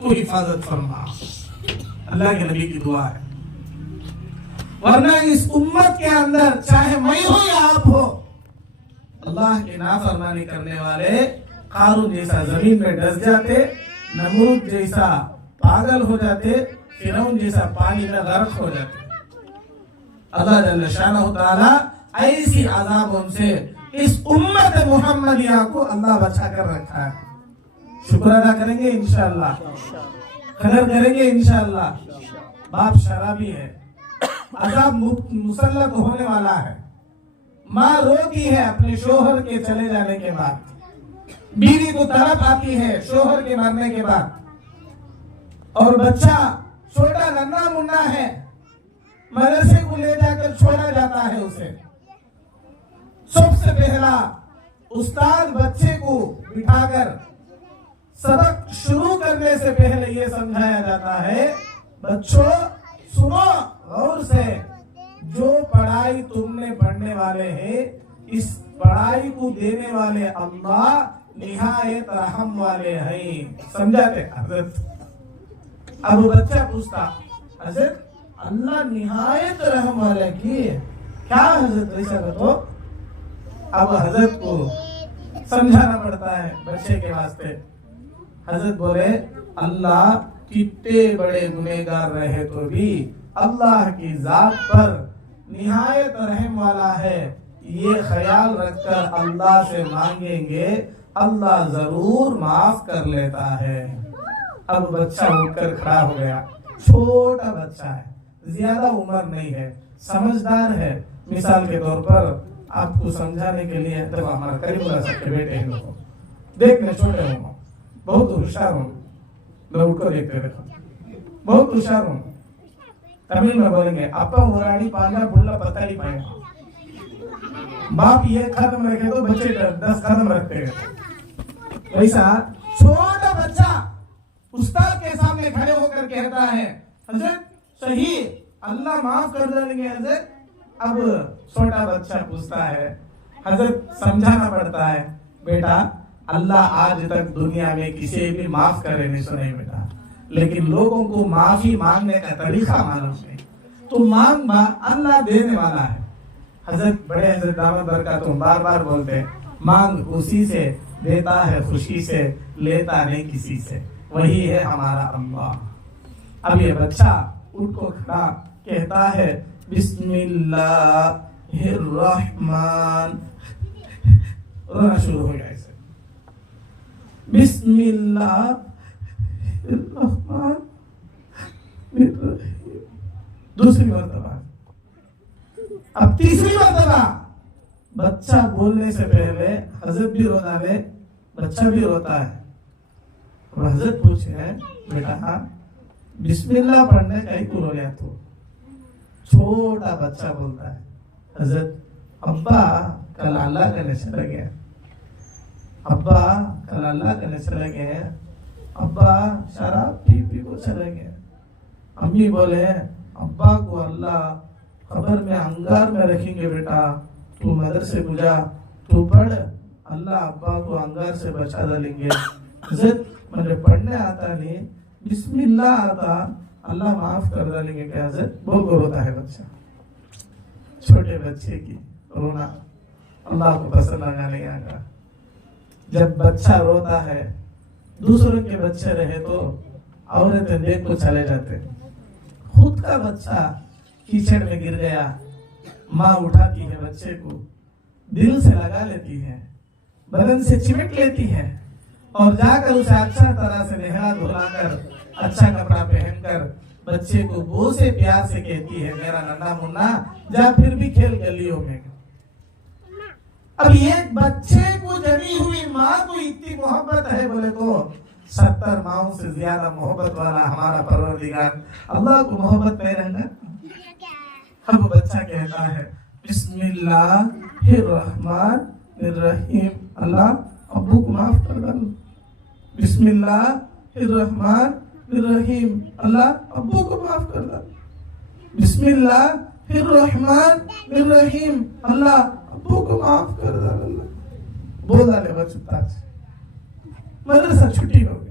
को हिफाजत फरमा। अल्लाह के नबी की दुआ है। वरना इस उम्मत के अंदर चाहे मैं हो या आप हो, अल्लाह की नाफरमानी करने वाले कारून जैसा जमीन में डस जाते, नमरूद जैसा पागल हो जाते, फिरौन जैसा पानी में गर्क हो जाते। अल्लाह जल्ल शानहु तआला ऐसी अज़ाबों से इस उम्मत मुहम्मदिया को अल्लाह बचा कर रखा है। शुक्र अदा करेंगे इंशाअल्लाह, कदर करेंगे इंशाअल्लाह। बाप शराबी है, अज़ाब मुसल्लत होने वाला है। माँ रोती है अपने शोहर के चले जाने के बाद, बीवी को तड़प आती है शोहर के मरने के बाद, और बच्चा छोटा नन्हा मुन्ना है, मदरसे को ले जाकर छोड़ा जाता है उसे। सबसे पहला उस्ताद बच्चे को बिठाकर सबक शुरू करने से पहले ये समझाया जाता है, बच्चों सुनो गौर से, जो पढ़ाई तुमने पढ़ने वाले हैं, इस पढ़ाई को देने वाले अल्लाह निहायत रहम वाले हैं। समझाते हजरत। अब बच्चा पूछता, हजरत अल्लाह निहायत रहम वाले की क्या हजरत, ऐसा बताओ। अब हजरत को समझाना पड़ता है बच्चे के वास्ते। हजरत बोले, अल्लाह कितने बड़े गुनहगार रहे तो भी अल्लाह की जात पर निहायत रहम वाला है, ये ख्याल रखकर अल्लाह से मांगेंगे, अल्लाह जरूर माफ कर लेता है। अब बच्चा उठकर खड़ा हो गया, छोटा बच्चा है, ज्यादा उम्र नहीं है, समझदार है। मिसाल के तौर पर आपको समझाने के लिए, देखो हमारा करीमुल्लाह साहब के बेटे हैं, देख मैं छोटे हूँ, बहुत होशियार हूँ, मैं उठकर देखते देखो बहुत होशियार हूँ। तमिल में बोलेंगे, अपा मुराड़ी पाना बुल्ला पत्ताली पाएगा। बाप ये कदम रखे तो बच्चे 10 कदम रखते हैं। वैसा छोटा बच्चा उस्ताद के सामने खड़े होकर कहता है, हजरत सही अल्लाह माफ कर देंगे हजरत। अब छोटा बच्चा पूछता है, हजरत समझाना पड़ता है, बेटा अल्लाह आज तक दुनिया में किसी भी माफ करे नहीं सुने बेटा, लेकिन लोगों को माफी मांगने का तरीका मालूम नहीं, तो मांग अल्लाह देने वाला है। हजरत बड़े हजरत दामद बरकातुहू बार बार बोलते हैं, मांग उसी से, देता है खुशी से, लेता नहीं किसी से, वही है हमारा अल्लाह। अब ये बच्चा उठ को खड़ा कहता है, बिस्मिल्लाहिर्रहमान, रोना शुरू हो गया इसे, बिस्मिल्लाहिर्रहमान, दूसरी मर्तबा, अब तीसरी मर्तबा। बच्चा बोलने से पहले हजरत भी रोना ले, बच्चा भी रोता है। और हजरत पूछे, बेटा हाँ बिस्मिल्लाह पढ़ने का ही रो गया तू। छोटा बच्चा बोलता है, हजरत अब्बा कल अल्लाह करने चला गया, अब्बा कल अल्लाह करने चला गया, अब्बा शराब पी को चला गया। अम्मी बोले, अब्बा को अल्लाह कब्र में अंगार में रखेंगे बेटा, तू मदरसे को जा, तू पढ़, अल्लाह अब्बा को अंगार से बचा डालेंगे। हजरत मुझे पढ़ने आता नहीं, बिस्मिल्लाह आता, अल्लाह माफ कर डालेंगे क्या हजरत? बोल को रोता है बच्चा। छोटे बच्चे की रोना अल्लाह को पसंद नहीं आएगा। जब बच्चा रोता है, दूसरों के बच्चे रहे तो औरतें देख को चले जाते, खुद का बच्चा कीचड़ में गिर गया, माँ उठाती है बच्चे को, दिल से लगा लेती है, बदन से चिमट लेती है, और जाकर उसे अच्छा तरह से नहला धुलाकर अच्छा कपड़ा पहनकर बच्चे को वो से प्यार से कहती है, मेरा नन्हा मुन्ना जा फिर भी खेल गलियों में। अब ये बच्चे को जनी हुई माँ को इतनी मोहब्बत है बोले तो 70 माओं से ज्यादा मोहब्बत वाला हमारा परवरदिगार अल्लाह को मोहब्बत नहीं रहना। अब बच्चा कहता है, बिस्मिल्लाहिर्रहमानिर्रहीम, अल्लाह अब्बू को माफ कर दो। बिस्मिल्लाहिर्रहमानिर्रहीम, अल्लाह अब्बू को माफ कर दो। बिस्मिल्लाहिर्रहमानिर्रहीम, अल्लाह अब्बू को माफ कर दो। बोला ले बच्चा, मदरसा छुट्टी हो गई।